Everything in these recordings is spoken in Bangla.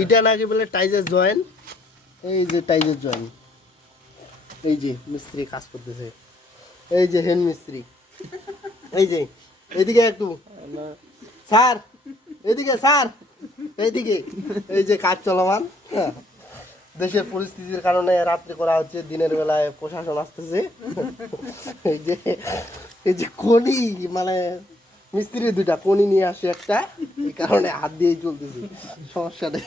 এটা নাকি বলে টাইজার জয়েন। এই যে টাইজার জয়েন। এই যে মিস্ত্রি কাজ করতেছে। এই যে হেন মিস্ত্রি। এই যে এইদিকে একটু। স্যার এদিকে স্যার। এইদিকে এই যে কাজ চলমান হ্যাঁ। দেশের পরিস্থিতির কারণে রাত্রে করা হচ্ছে দিনের বেলায় প্রশাসন আসতেছে। এই যে এই যে কনি মানে মিস্ত্রি দুটা কনি নিয়ে আসে একটা এই কারণে হাত দিয়েই চলতেছে। সমস্যা নেই।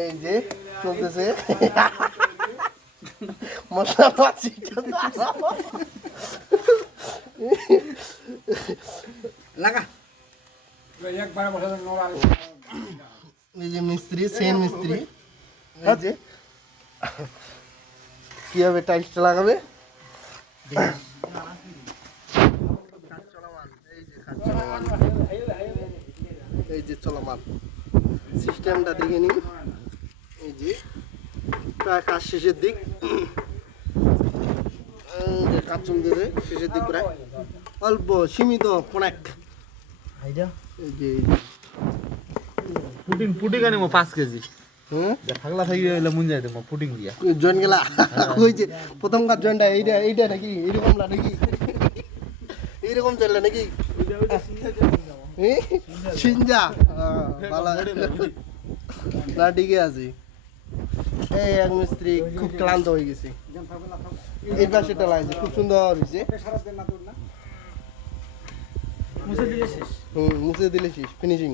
এই যে চলতেছে। মশলা পাচ্ছি লাগা। এই যে মিস্ত্রি সেন মিস্ত্রি। এই যে। কীভাবে টাইলসটা লাগাবে? এই যে চলমান। এই যে চলমান সিস্টেমটা দেখে নিন। এই যে প্রায় কাজ শেষের দিক। এই কাজ চলতেছে শেষের দিক প্রায়। অল্প সীমিত প্রণাক এই যে এই যে পুটিং পুটিং আনি মো পাঁচ কেজি। থাকলা থাকি হইলে মুন যাই দেবো পুটিং দিয়া। জয়েন গেলা? ওই যে প্রথম কাজ জয়েনটা এইটা এইটা নাকি? এইরকম নাকি? এইরকম চললে নাকি? সিনজা? ভালো না ঠিকই আছে। এই এক মিস্ত্রি খুব ক্লান্ত হয়ে গেছে। এই পাশেটা লাগছে খুব সুন্দর হয়েছে মুছে দিলে শেষ। হুম মুছে দিলে শেষ ফিনিশিং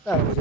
Então.